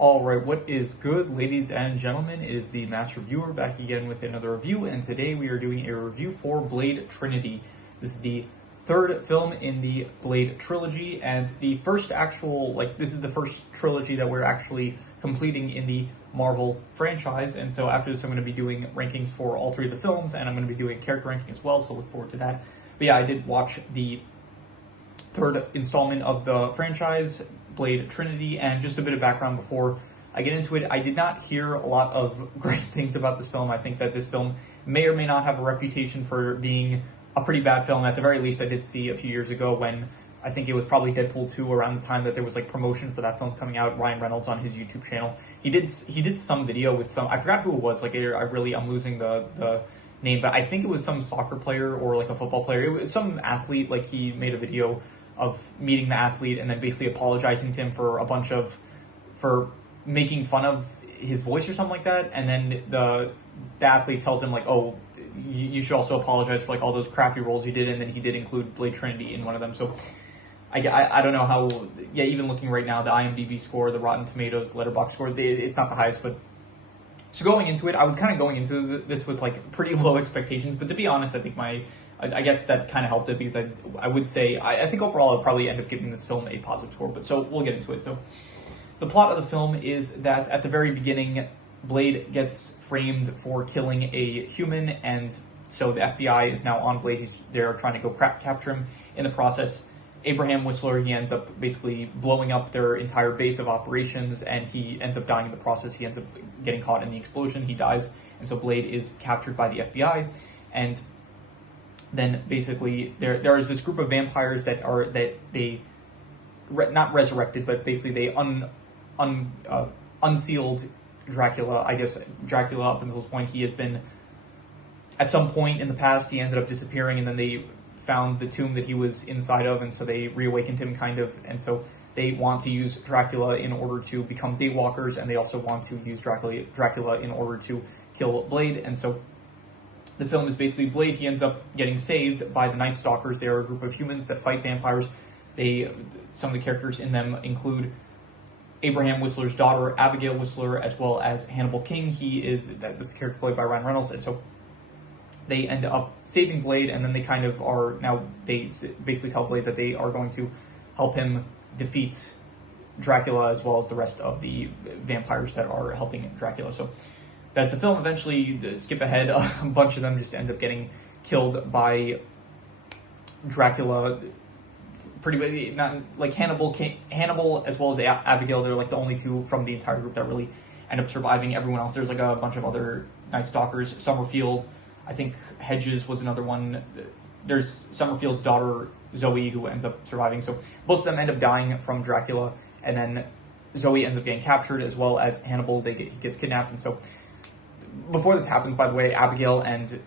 Alright, what is good, ladies and gentlemen? It is the Master Reviewer back again with another review, and today we are doing a review for Blade Trinity. This is the third film in the Blade trilogy, and the first actual, this is the first trilogy that we're actually completing in the Marvel franchise, and so after this I'm going to be doing rankings for all three of the films, and I'm going to be doing character ranking as well, so look forward to that. But yeah, I did watch the third installment of the franchise, Blade Trinity, and just a bit of background before I get into it. I did not hear a lot of great things about this film. I think that this film may or may not have a reputation for being a pretty bad film. At the very least, I did see a few years ago when I think it was probably Deadpool 2 around the time that there was promotion for that film coming out. Ryan Reynolds on his YouTube channel, he did some video with some, I forgot who it was. I'm losing the name, but I think it was some soccer player or a football player. It was some athlete. He made a video of meeting the athlete and then basically apologizing to him for making fun of his voice or something like that. And then the athlete tells him oh, you should also apologize for all those crappy roles you did. And then he did include Blade Trinity in one of them. So I don't know how, even looking right now, the IMDb score, the Rotten Tomatoes Letterboxd score, it's not the highest, but so going into it, I was kind of going into this with pretty low expectations, but to be honest, I guess that kind of helped it, because I would say, I think overall I'll probably end up giving this film a positive score, but so we'll get into it. So the plot of the film is that at the very beginning, Blade gets framed for killing a human, and so the FBI is now on Blade. They're trying to go capture him. In the process, Abraham Whistler, he ends up basically blowing up their entire base of operations, and he ends up dying in the process. He ends up getting caught in the explosion. He dies, and so Blade is captured by the FBI, and then basically there is this group of vampires not resurrected, but basically they unsealed Dracula. I guess Dracula, up until this point, he has been, at some point in the past, he ended up disappearing, and then they found the tomb that he was inside of, and so they reawakened him, and so they want to use Dracula in order to become daywalkers, and they also want to use Dracula in order to kill Blade. And so the film is basically Blade. He ends up getting saved by the Night Stalkers. They are a group of humans that fight vampires. Some of the characters in them include Abraham Whistler's daughter, Abigail Whistler, as well as Hannibal King. This is a character played by Ryan Reynolds, and so they end up saving Blade, and then they basically tell Blade that they are going to help him defeat Dracula, as well as the rest of the vampires that are helping Dracula. So as the film eventually, skip ahead, a bunch of them just end up getting killed by Dracula. Pretty not Hannibal as well as Abigail. They're the only two from the entire group that really end up surviving. Everyone else, there's a bunch of other Night Stalkers. Summerfield, I think Hedges was another one. There's Summerfield's daughter, Zoe, who ends up surviving. So most of them end up dying from Dracula, and then Zoe ends up getting captured, as well as Hannibal. He gets kidnapped. And so before this happens, by the way, Abigail and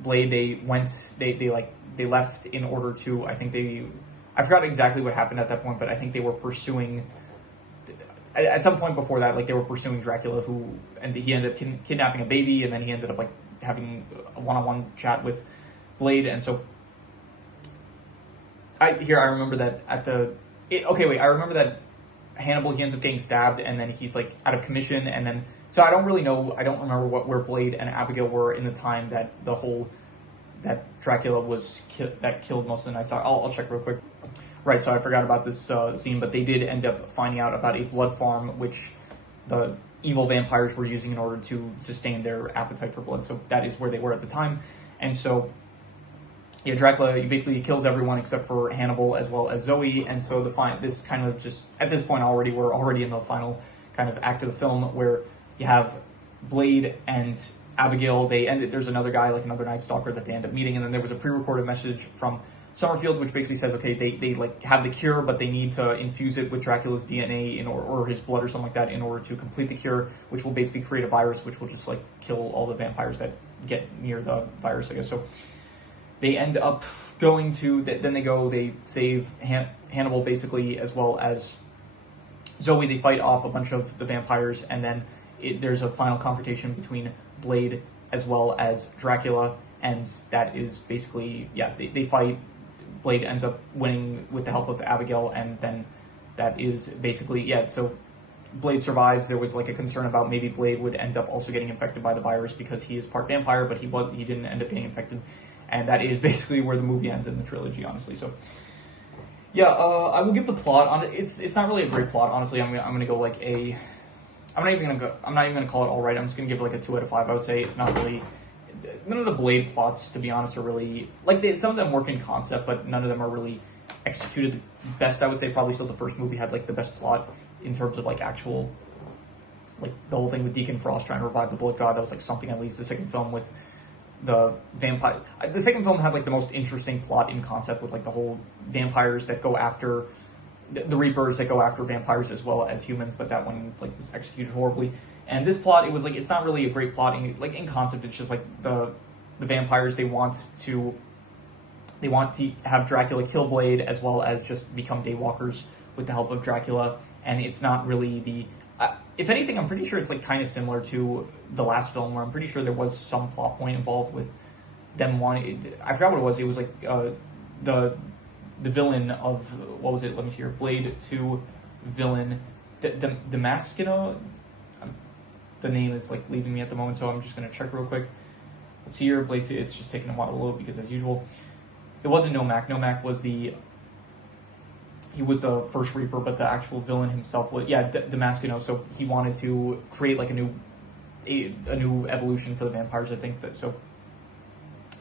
Blade, they left in order to, I forgot exactly what happened at that point, but I think they were pursuing, at some point before that, they were pursuing Dracula, and he ended up kidnapping a baby, and then he ended up having a one-on-one chat with Blade. And so I remember that I remember that Hannibal, he ends up getting stabbed, and then he's out of commission, and then, so I don't remember where Blade and Abigail were in the time that that Dracula was that killed most of the Night Stalkers. I'll check real quick. Right, so I forgot about this scene, but they did end up finding out about a blood farm which the evil vampires were using in order to sustain their appetite for blood. So that is where they were at the time. And so, yeah, Dracula, he basically kills everyone except for Hannibal as well as Zoe. And so this kind of just, at this point we're already in the final kind of act of the film, where you have Blade and Abigail. There's another guy, another Night Stalker, that they end up meeting. And then there was a pre-recorded message from Summerfield, which basically says, okay, they have the cure, but they need to infuse it with Dracula's DNA or his blood or something like that in order to complete the cure, which will basically create a virus, which will just kill all the vampires that get near the virus, I guess. So they end up going to, they save Hannibal basically, as well as Zoe. They fight off a bunch of the vampires, and then there's a final confrontation between Blade as well as Dracula, and that is basically, they fight. Blade ends up winning with the help of Abigail, and then that is basically, so Blade survives, there was like a concern about maybe Blade would end up also getting infected by the virus because he is part vampire, but he didn't end up getting infected, and that is basically where the movie ends in the trilogy, honestly. So yeah, I will give the plot on it's not really a great plot, honestly. I'm gonna go like a I'm not even gonna call it all right. I'm just gonna give it like a 2 out of 5. I would say it's not really, none of the Blade plots, to be honest, are really like some of them work in concept, but none of them are really executed the best. I would say probably still the first movie had like the best plot in terms of like actual, like the whole thing with Deacon Frost trying to revive the Blood God. That was like something, at least. The second film with the vampire, the second film had like the most interesting plot in concept with like the whole vampires that go after the Reapers that go after vampires as well as humans, but that one like was executed horribly. And this plot, it was like, it's not really a great plot in concept. It's just like the vampires, they want to have Dracula kill Blade as well as just become daywalkers with the help of Dracula. And it's not really the if anything, I'm pretty sure it's like kind of similar to the last film, where I'm pretty sure there was some plot point involved with them wanting, I forgot what it was. It was like the villain of, what was it? Let me see here. Blade 2 villain, Damasceno. The name is like leaving me at the moment, so I'm just gonna check real quick. Let's see here. Blade 2. It's just taking a while to load because, as usual, it wasn't Nomak. Nomak was he was the first Reaper, but the actual villain himself was, yeah, Damasceno. So he wanted to create like a new evolution for the vampires, I think. That so.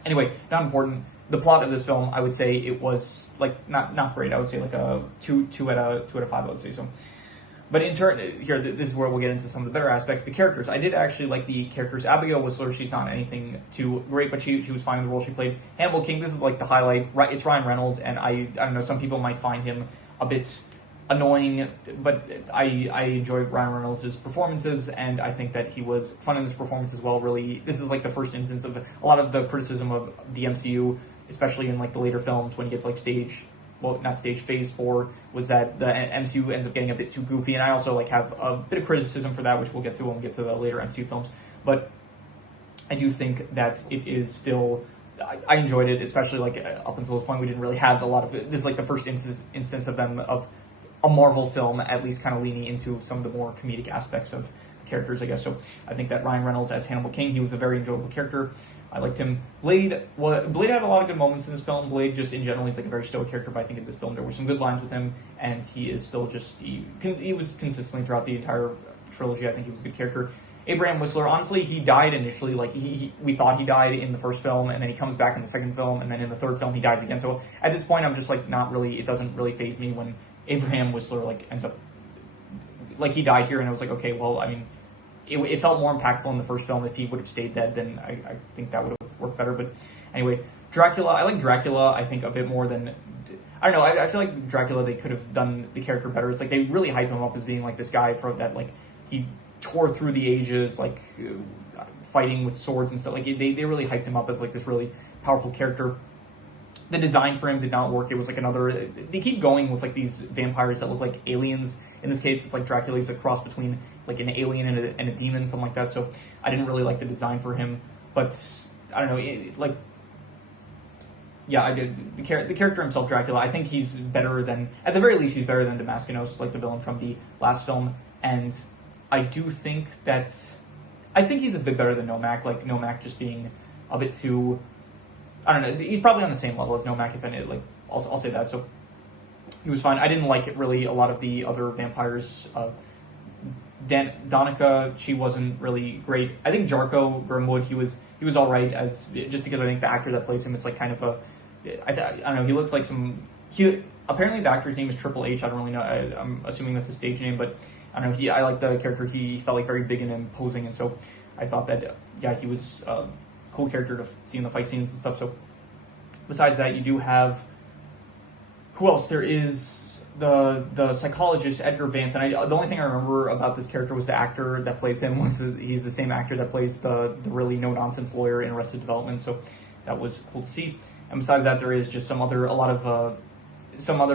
Anyway, not important. The plot of this film, I would say it was like not great. I would say like a 2 out of 5. I would say so. But in turn, here, this is where we'll get into some of the better aspects. The characters, I did actually like the characters. Abigail Whistler, she's not anything too great, but she was fine in the role she played. Hannibal King, this is like the highlight. Right, it's Ryan Reynolds, and I don't know, some people might find him a bit annoying, but I enjoyed Ryan Reynolds' performances, and I think that he was fun in this performance as well. Really, this is like the first instance of a lot of the criticism of the MCU, especially in like the later films when he gets like phase 4, was that the MCU ends up getting a bit too goofy, and I also like have a bit of criticism for that, which we'll get to when we get to the later MCU films. But I do think that it is still, I enjoyed it, especially like up until this point we didn't really have a lot of it. This is like the first instance of a Marvel film at least kind of leaning into some of the more comedic aspects of the characters, I guess. So I think that Ryan Reynolds as Hannibal King, he was a very enjoyable character. I liked him. Blade had a lot of good moments in this film. Blade, just in general, he's like a very stoic character, but I think in this film there were some good lines with him, and he is still just, he was consistently throughout the entire trilogy. I think he was a good character. Abraham Whistler, honestly, he died initially, like we thought he died in the first film, and then he comes back in the second film, and then in the third film he dies again. So at this point I'm just like not really, it doesn't really faze me when Abraham Whistler like ends up, like he died here, and I was like, okay, well, I mean, it felt more impactful in the first film. If he would have stayed dead, then I think that would have worked better. But anyway, Dracula, I like Dracula, I think, a bit more than, I don't know, I feel like Dracula, they could have done the character better. It's like they really hype him up as being like this guy from that, like, he tore through the ages, like, fighting with swords and stuff. Like, they really hyped him up as like this really powerful character. The design for him did not work. It was like another, they keep going with like these vampires that look like aliens. In this case, it's like Dracula's a cross between like an alien and a demon, something like that. So I didn't really like the design for him, but I don't know, yeah, I did. The character himself, Dracula, I think he's better than, at the very least, he's better than Damasceno, like the villain from the last film. And I do think that, I think he's a bit better than Nomak, like Nomak just being a bit too, I don't know, he's probably on the same level as Nomak, if any, like, I'll say that. So he was fine. I didn't like it really, a lot of the other vampires. Donica, she wasn't really great. I think Jarko Grimwood, he was all right, as just because I think the actor that plays him, it's like kind of a, I don't know, he looks like apparently the actor's name is Triple H. I don't really know. I'm assuming that's a stage name, but I don't know. I like the character. He felt like very big and imposing, and so I thought that yeah, he was a cool character to see in the fight scenes and stuff. So besides that, you do have, who else? There is the psychologist Edgar Vance, and the only thing I remember about this character was the actor that plays him he's the same actor that plays the really no nonsense lawyer in Arrested Development. So that was cool to see. And besides that, there is just some other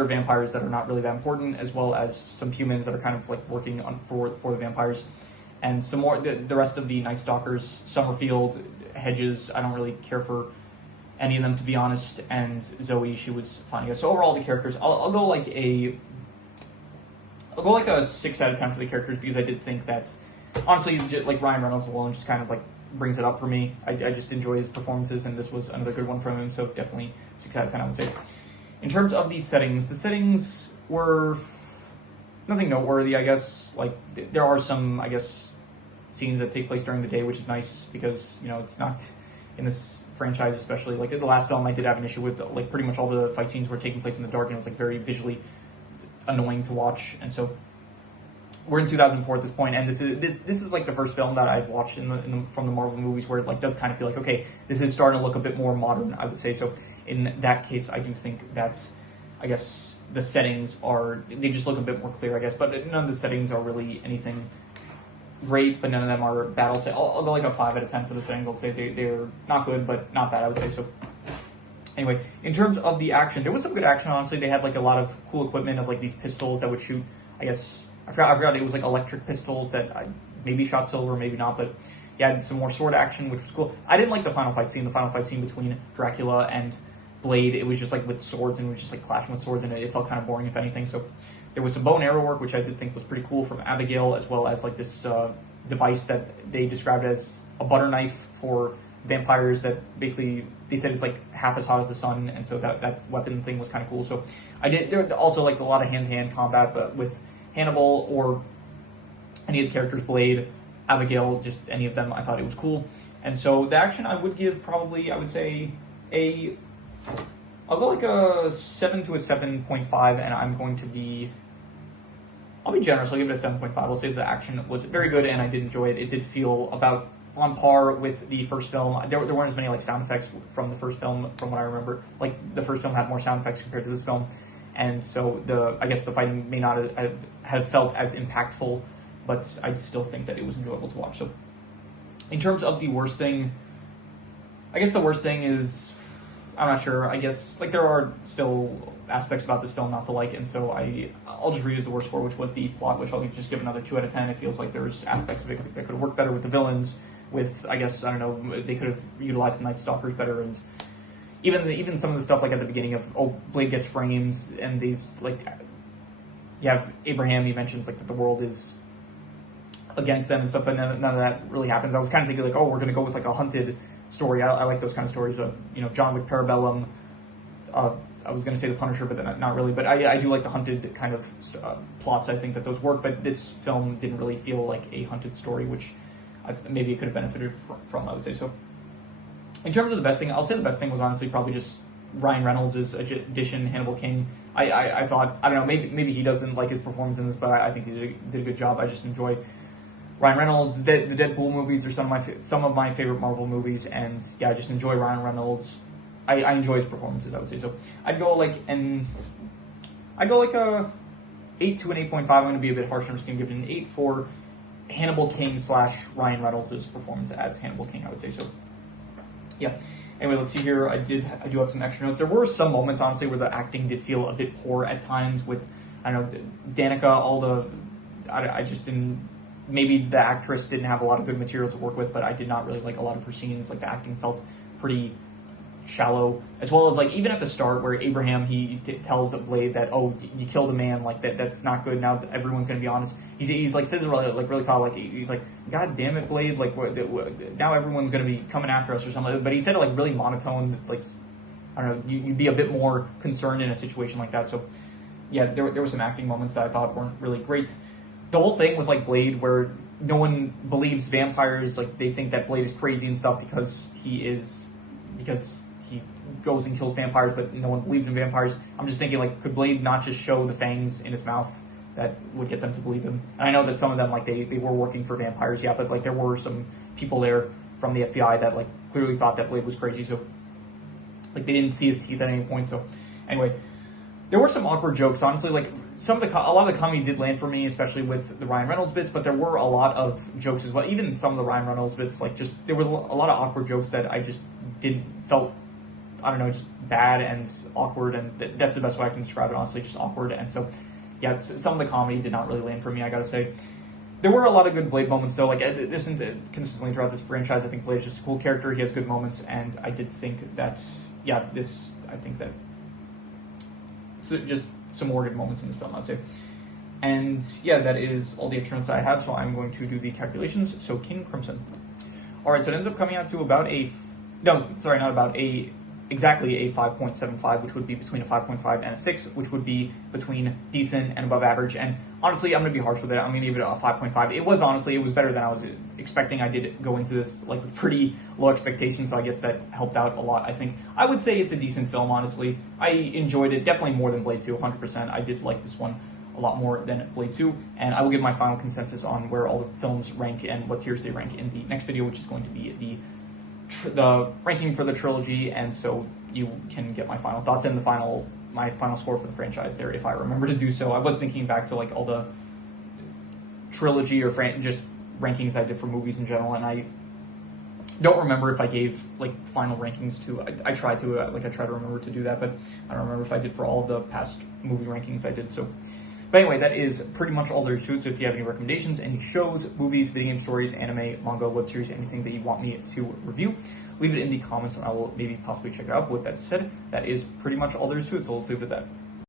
vampires that are not really that important, as well as some humans that are kind of like working on for the vampires, and some more the rest of the Night Stalkers, Summerfield, Hedges. I don't really care for any of them, to be honest. And Zoe, she was fine, I guess. So overall, the characters, I'll go like a I'll go like a 6 out of 10 for the characters because I did think that, honestly, like Ryan Reynolds alone just kind of like brings it up for me. I just enjoy his performances, and this was another good one from him, so definitely 6 out of 10, I would say. In terms of the settings were nothing noteworthy, I guess. Like, there are some, I guess, scenes that take place during the day, which is nice because, you know, it's not in this franchise, especially. Like, the last film I did have an issue with, like, pretty much all the fight scenes were taking place in the dark, and it was, like, very visually annoying to watch. And so we're in 2004 at this point, and this is like the first film that I've watched from the Marvel movies where it like does kind of feel like, okay, this is starting to look a bit more modern, I would say. So in that case, I do think that, I guess, the settings they just look a bit more clear, I guess, but none of the settings are really anything great, but none of them are bad. I'll go like a 5 out of 10 for the settings. I'll say they're not good, but not bad, I would say. So anyway, in terms of the action, there was some good action, honestly. They had like a lot of cool equipment of like these pistols that would shoot, I guess, I forgot it was like electric pistols that maybe shot silver, maybe not, but yeah, some more sword action, which was cool. I didn't like the final fight scene between Dracula and Blade. It was just like with swords, and it was just like clashing with swords, and it felt kind of boring, if anything. So there was some bow and arrow work, which I did think was pretty cool from Abigail, as well as like this device that they described as a butter knife for vampires that basically, they said it's like half as hot as the sun, and so that weapon thing was kind of cool. So there were also like a lot of hand-to-hand combat, but with Hannibal or any of the characters, Blade, Abigail, just any of them, I thought it was cool. And so the action I would give probably, I would say I'll go like a 7 to a 7.5, and I'll be generous, I'll give it a 7.5. I'll say the action was very good, and I did enjoy it. It did feel about on par with the first film. There weren't as many like sound effects from the first film, from what I remember. Like, the first film had more sound effects compared to this film, and so I guess the fighting may not have felt as impactful, but I still think that it was enjoyable to watch. So in terms of the worst thing, I guess the worst thing is, I'm not sure. I guess like there are still aspects about this film not to like, and so I'll just reuse the worst score, which was the plot, which I'll just give another 2 out of 10. It feels like there's aspects of it that could have worked better with the villains. With, I guess, I don't know, they could have utilized the Night Stalkers better, and even some of the stuff like at the beginning of Blade gets frames, and these like you have Abraham, he mentions like that the world is against them and stuff, but none of that really happens. I was kind of thinking like, oh, we're gonna go with like a hunted story. I like those kind of stories of, you know, John Wick, Parabellum. I was gonna say The Punisher, but then not really. But I do like the hunted kind of plots. I think that those work, but this film didn't really feel like a hunted story, which maybe it could have benefited from, I would say. So in terms of the best thing, I'll say the best thing was honestly probably just Ryan Reynolds' addition, Hannibal King. I thought, I don't know, maybe he doesn't like his performance in this, but I think he did a good job. I just enjoy Ryan Reynolds. The Deadpool movies are some of my favorite Marvel movies, and yeah, I just enjoy Ryan Reynolds. I enjoy his performances, I would say. So I'd go like a 8 to an 8.5. I'm going to be a bit harsh. I'm just going to give it an 8 for Hannibal King / Ryan Reynolds' performance as Hannibal King, I would say. So yeah. Anyway, let's see here. I do have some extra notes. There were some moments, honestly, where the acting did feel a bit poor at times with, I don't know, Danica, I just didn't, maybe the actress didn't have a lot of good material to work with, but I did not really like a lot of her scenes. Like, the acting felt pretty shallow, as well as like even at the start where Abraham, he tells Blade that, oh, you killed a man, like that's not good, now everyone's gonna be honest. He's like says it really calm, like he's like, God damn it, Blade, like now everyone's gonna be coming after us or something. But he said it like really monotone, like I don't know, you'd be a bit more concerned in a situation like that. So yeah, there were some acting moments that I thought weren't really great. The whole thing with like Blade, where no one believes vampires, like they think that Blade is crazy and stuff because he goes and kills vampires, but no one believes in vampires. I'm just thinking, like, could Blade not just show the fangs in his mouth that would get them to believe him? And I know that some of them, like, they were working for vampires, yeah, but like there were some people there from the FBI that like clearly thought that Blade was crazy, so like they didn't see his teeth at any point. So anyway, there were some awkward jokes, honestly. Like a lot of the comedy did land for me, especially with the Ryan Reynolds bits, but there were a lot of jokes as well. Even some of the Ryan Reynolds bits, like just there was a lot of awkward jokes that I just felt, I don't know, just bad and awkward, and that's the best way I can describe it, honestly, just awkward. And so, yeah, some of the comedy did not really land for me, I gotta say. There were a lot of good Blade moments, though. Like, this isn't consistently throughout this franchise. I think Blade is just a cool character. He has good moments, and I did think that, yeah, so just some more good moments in this film, I'd say. And yeah, that is all the extra notes I have, so I'm going to do the calculations. So King Crimson. All right, so it ends up coming out to about exactly a 5.75, which would be between a 5.5 and a 6, which would be between decent and above average. And honestly, I'm going to be harsh with it. I'm going to give it a 5.5. It was better than I was expecting. I did go into this like with pretty low expectations, so I guess that helped out a lot. I think I would say it's a decent film, honestly. I enjoyed it definitely more than Blade 2, 100%. I did like this one a lot more than Blade 2, and I will give my final consensus on where all the films rank and what tiers they rank in the next video, which is going to be the ranking for the trilogy, and so you can get my final thoughts and my final score for the franchise there if I remember to do so. I was thinking back to like all the trilogy or just rankings I did for movies in general, and I don't remember if I gave like final rankings to. I try to remember to do that, but I don't remember if I did for all of the past movie rankings I did. So. But anyway, that is pretty much all there is to it. So if you have any recommendations, any shows, movies, video game stories, anime, manga, web series, anything that you want me to review, leave it in the comments and I will maybe possibly check it out. But with that said, that is pretty much all there is to it. So let's leave it at that.